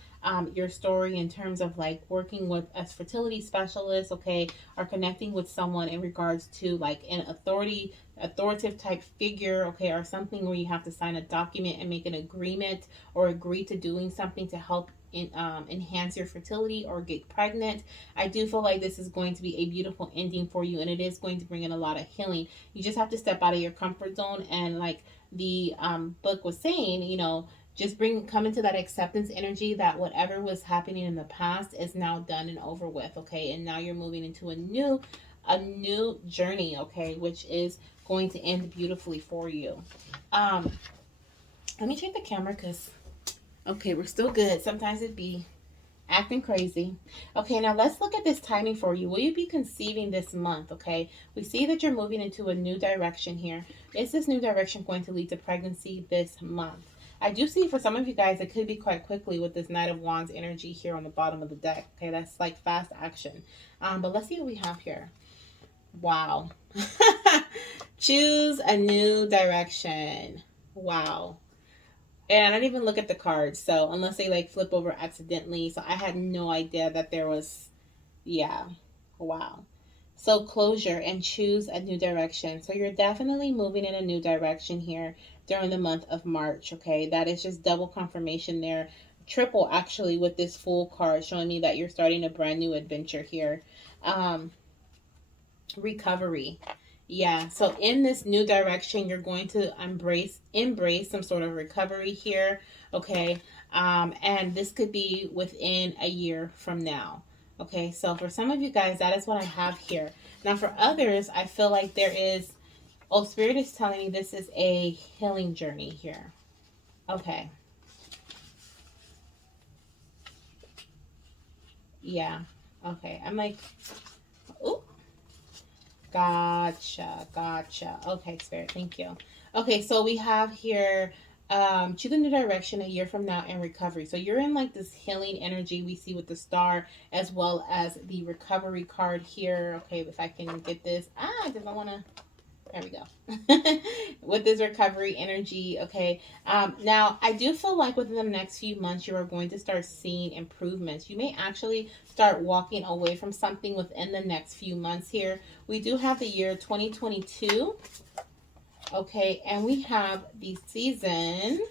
your story in terms of like working with a fertility specialist, okay, or connecting with someone in regards to like an authoritative type figure, okay, or something where you have to sign a document and make an agreement or agree to doing something to help enhance your fertility or get pregnant, I do feel like this is going to be a beautiful ending for you, and it is going to bring in a lot of healing. You just have to step out of your comfort zone, and like the book was saying, you know, just come into that acceptance energy that whatever was happening in the past is now done and over with, okay, and now you're moving into a new journey, okay, which is going to end beautifully for you. um Let me check the camera because okay, we're still good. Sometimes it be acting crazy. Okay, now let's look at this timing for you. Will you be conceiving this month? Okay, we see that you're moving into a new direction here. Is this new direction going to lead to pregnancy this month? I do see for some of you guys it could be quite quickly with this Knight of Wands energy here on the bottom of the deck. Okay, that's like fast action. But let's see what we have here. Wow. Choose a new direction. Wow. And I didn't even look at the cards, so unless they like flip over accidentally. So I had no idea that there was, yeah, wow. So closure and choose a new direction. So you're definitely moving in a new direction here during the month of March, okay? That is just double confirmation there. Triple actually with this Fool card showing me that you're starting a brand new adventure here. Um, Recovery. Yeah, so in this new direction, you're going to embrace some sort of recovery here, okay? And this could be within a year from now. Okay, so for some of you guys, that is what I have here. Now for others, I feel like there is, oh, Spirit is telling me this is a healing journey here. Okay. Yeah. Okay. I'm like, oh, gotcha, gotcha. Okay, Spirit, thank you. Okay, so we have here choose a new direction a year from now and recovery. So you're in like this healing energy we see with the star as well as the recovery card here. Okay, if I can get this. Because I want to. There we go. With this recovery energy, okay. Now, I do feel like within the next few months, you are going to start seeing improvements. You may actually start walking away from something within the next few months here. We do have the year 2022, okay, and we have the season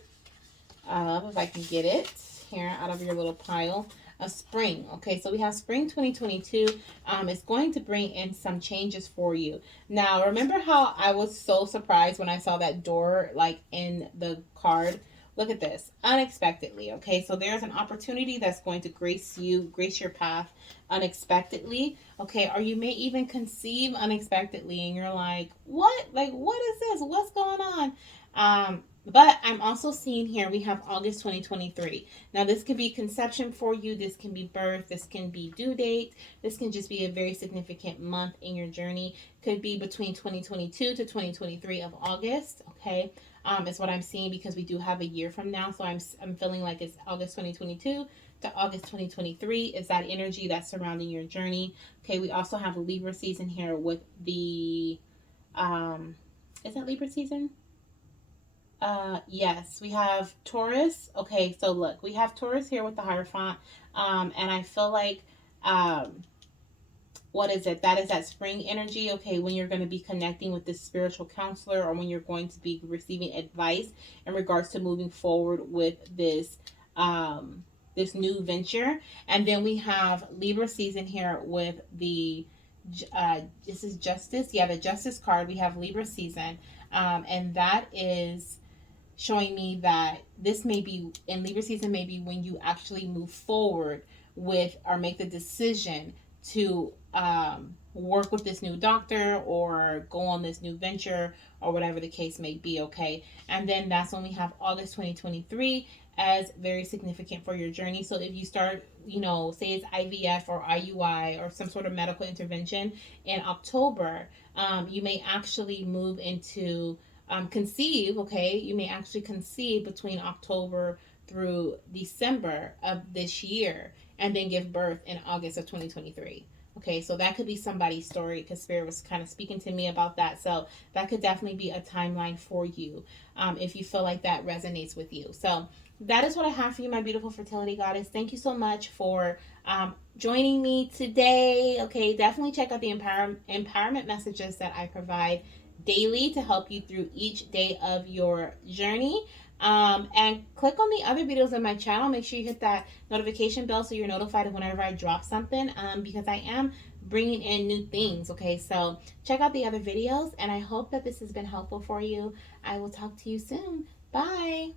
of, if I can get it here out of your little pile, of spring. Okay, so we have spring 2022. It's going to bring in some changes for you. Now, remember how I was so surprised when I saw that door like in the card? Look at this, unexpectedly. Okay, so there's an opportunity that's going to grace your path unexpectedly. Okay, or you may even conceive unexpectedly, and you're like, what? Like, what is this? What's going on? But I'm also seeing here we have August 2023. Now, this could be conception for you. This can be birth. This can be due date. This can just be a very significant month in your journey. Could be between 2022 to 2023 of August. Okay, is what I'm seeing because we do have a year from now. So I'm feeling like it's August 2022 to August 2023 is that energy that's surrounding your journey. Okay, we also have a Libra season here with the is that Libra season? Yes, we have Taurus. Okay, so look, we have Taurus here with the Hierophant. And I feel like, what is it? That is that spring energy. Okay, when you're going to be connecting with this spiritual counselor or when you're going to be receiving advice in regards to moving forward with this new venture. And then we have Libra season here with the, this is Justice. Yeah, the Justice card. We have Libra season. And that is showing me that this may be in Libra season, maybe when you actually move forward with or make the decision to work with this new doctor or go on this new venture or whatever the case may be. Okay, and then that's when we have August 2023 as very significant for your journey. So if you start, say it's IVF or IUI or some sort of medical intervention in October, you may actually move into conceive. Okay, you may actually conceive between October through December of this year and then give birth in August of 2023. Okay, so that could be somebody's story because Spirit was kind of speaking to me about that. So that could definitely be a timeline for you if you feel like that resonates with you. So that is what I have for you, my beautiful fertility goddess. Thank you so much for joining me today. Okay, definitely check out the empowerment messages that I provide daily to help you through each day of your journey. And click on the other videos on my channel. Make sure you hit that notification bell so you're notified whenever I drop something because I am bringing in new things. Okay, so check out the other videos, and I hope that this has been helpful for you. I will talk to you soon. Bye.